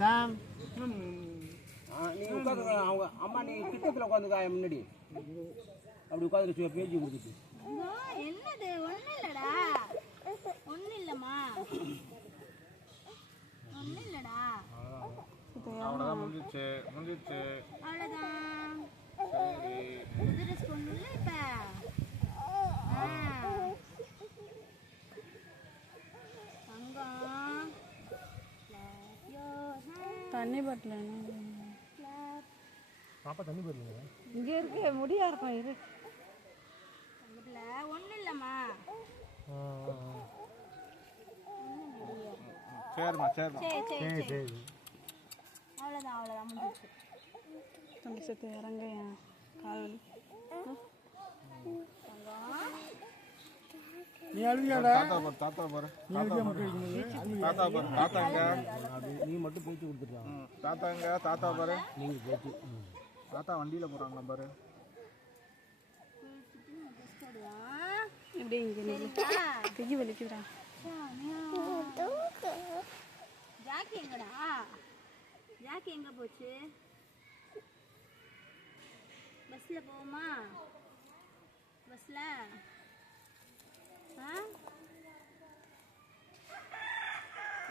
சாம் நீ உட்காந்து அவங்க அம்மா நீ கிட்டத்தில் உட்காந்துக்கா முன்னாடி அப்படி உட்காந்து பேஜி கொடுத்துட்டு என்னது ஒன்றும் இல்லடா ஒன்றும் இல்லைம்மா ஒன்றும் இல்லடா அவ்வளோதான் முடிஞ்சிச்சு அவ்வளோதான் சரி புது ட்ரெஸ் பொண்ணுல்ல இப்போ தங்கம் தண்ணி பாட்டில் பாப்பா தண்ணி போடுங்க இங்கே இருக்கு முடியா இருக்கும் இரு தங்கத்தில் ஒன்றும் இல்லைம்மா சரிம்மா சரிம்மா சரி சரி சரி சரி சரி அவ்வளோதான் அவ்வளோதான் முடிஞ்சிச்சு தம்பி சத்து இறங்க என் கால் வலி நீ அழுவியாடா தாத்தா பாரு நீ அழுவியா மட்டும் இருக்கும்போது தாத்தா பாரு தாத்தாங்க நீ மட்டும் பேச்சு கொடுத்துட்டான் தாத்தாங்க தாத்தா பாரு நீங்கள் பேச்சு தாத்தா வண்டியில் போகிறாங்களா பாரு இப்படி இங்கே நில்லு கையை வலிக்குதுடா ஜாக்கி எங்கடா ஜாக்கி எங்கே போச்சு பஸ்ஸில் போவோமா பஸ்ஸில்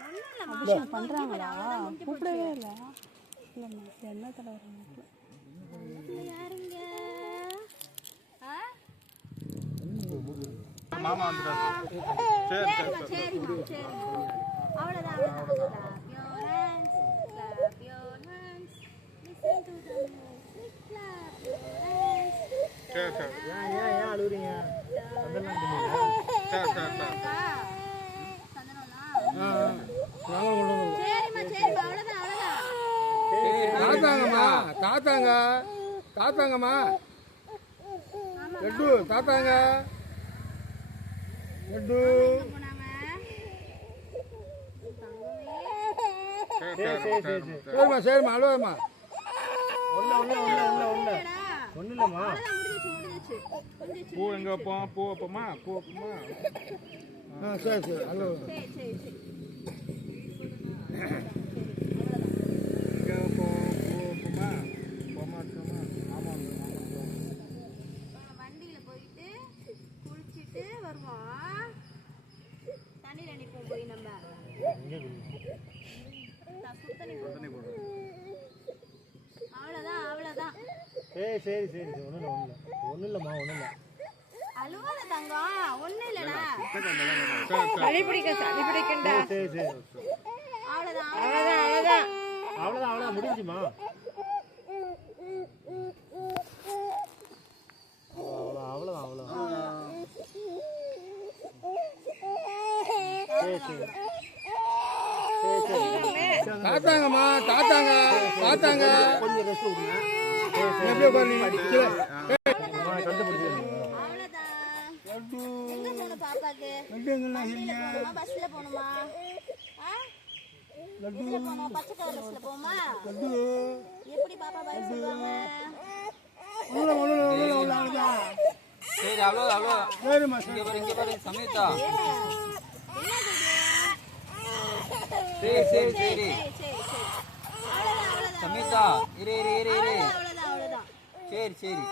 ஒன்றும் இல்லைம்மா அபிஷேகம் பண்ணுறாங்களா கூப்பிடவே இல்லை இல்லைம்மா என்ன தலைவர் யாருங்க மாமா வந்துட்டாரு சரி சரி சரி சரிம்மா சரி அவ்வளோதான் அவ்வளோதான் clap your hands listen to the music clap your hands சரி சரி ஏன் அழுகுறீங்க அதெல்லாம் பண்ணுவீங்களா சரி சரி சரி சந்தனம்லாம் நாங்களும் கொண்டு வந்து சரிம்மா சரிம்மா அவ்வளோதான் அவ்வளோதான் தாத்தாங்கம்மா லட்டு தாத்தாங்க லட்டு போனாங்க சரி சரி சரி சரிம்மா சரிம்மா அழுவாம்மா இல்லடா ஒன்றும் இல்லைம்மா அவ்வளோதான் முடிஞ்சிச்சு பூ எங்கே வைப்போம் பூ வைப்போமா பூ வைப்போமா சரி சரி அழுவ சரி சரி சரி எங்கே வைப்போம் பூ வைப்போமா போமாட்டோமா ஆமாம் வண்டியில் போயிட்டு குளிச்சுட்டு வருவோம் தண்ணியில் நிற்போம் போய் நம்ம சுத்தண்ணி போடுவோம் அவ்வளோதான் அவ்வளோதான் சரி சரி சரி ஒன்றும் இல்லைம்மா ஒன்றும் இல்லை அழுவாத தங்கம் ஒன்றும் இல்லைடா சளி பிடிக்கண்டா சரி சரி அவ்வளோதான் அவ்வளோதான் முடிஞ்சுமா அவ்வளோதான் சரி சரி தாத்தாங்கம்மா தாத்தாங்க கொஞ்சம் ரெஸ்ட் விடுங்க எப்படியோ பாருங்க அவ்வளோதான் எங்கே போகணும் பாப்பாக்கு பஸ்ஸில் போகணுமா இதில் போகணும் பச்சை கலர் பஸ்ஸில் போகுமா எப்படி பாப்பா பதில் சொல்லுவாங்க சரி அவ்வளோ சரிம்மா இங்கே பாரு சமயத்தா சரி சரி சரி சரி சரி சரி அவ்வளோதான் சமயத்தா இரு அவ்வளோதான் சரி சரி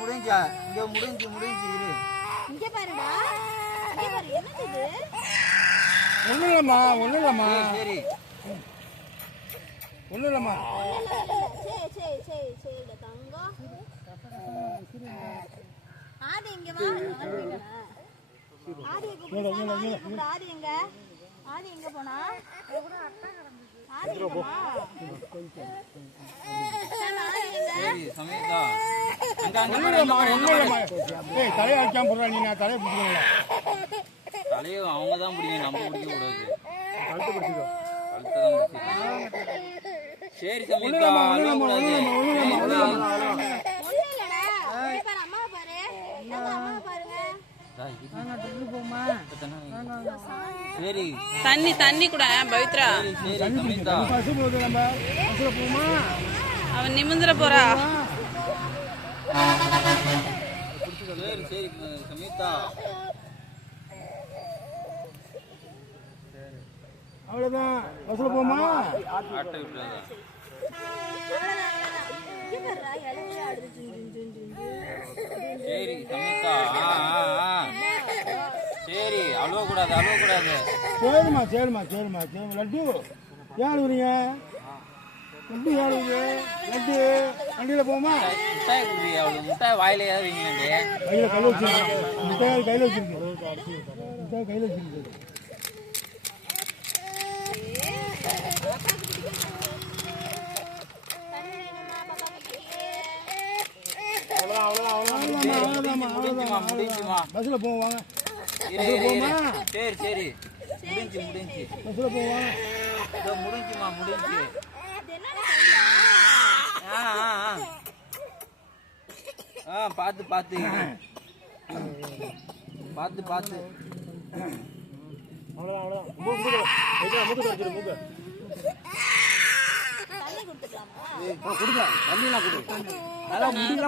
முடிஞ்சா இங்கே முடிஞ்சு இரு இங்கே பாருடா இங்கே பாரு என்னது இது ஒன்றும் இல்லைம்மா சரி ஒன்றும் இல்லைம்மா சரி தங்கம் ஆதி இங்க வா ஆதி எங்க ஆதி எங்க போனா ஆதி எங்க போனா சரி சமயத்தா ஏய் தலையை அடிக்காம போடுறா நீ நான் தலையை பிடிக்கல தலையை அவங்க தான் பிடிக்கும் நம்ம பிடிக்க கூடாது கழுத்தை பிடிச்சிக்கோ சரி சமயத்தா ஒண்ணு இல்லடா பாரு அம்மா பாரு அம்மா பாருங்க சரி தண்ணி கூட பவித்ரா சரி சமயத்தா பசு போகுது நம்ம பஸ்ஸில் போமா அவன் நிமிந்துற போறா சரி சமயத்தா அவ்வளோதான் பஸ்ஸில் போமா ஆட்டை விட்டுறாங்க. இங்க பாருடா, இலையில ஆடுது, ஜுன், ஜுன், ஜுன், ஜுன். சரி சமிதா சரி அழுவக்கூடாது அழுவக்கூடாது. சரிம்மா சரிம்மா சரிம்மா சரி லட்டு ஏன் அழுகுறீங்க லட்டு ஏன் அழுகுது லட்டு வண்டியில் போமா முட்டாய் குடி அவளுக்கு முட்டாய் வாயில ஏறுவீங்களே. கையில் கையில் வச்சுருக்கேன் முட்டையால் கையில் வச்சுருக்கேன் முட்டையால் கையில் வச்சுருக்கேன் முடிஞ்சுமா முடிஞ்சுமா. பஸ்ஸில் போவாங்க இரு, இரு, இரு. சரி சரி முடிஞ்சு முடிஞ்சு. பஸ்ஸில் போவாங்க இதோ முடிஞ்சுமா முடிஞ்சு. ஆ ஆ ஆ ஆ பார்த்து பார்த்து பார்த்து பார்த்து. அவ்வளோதான் மூக்கு வச்சிரு மூக்கு தண்ணி கொடுத்துக்கலாமா? கொடுங்க தண்ணியெல்லாம் கொடு. அதான் முடியல.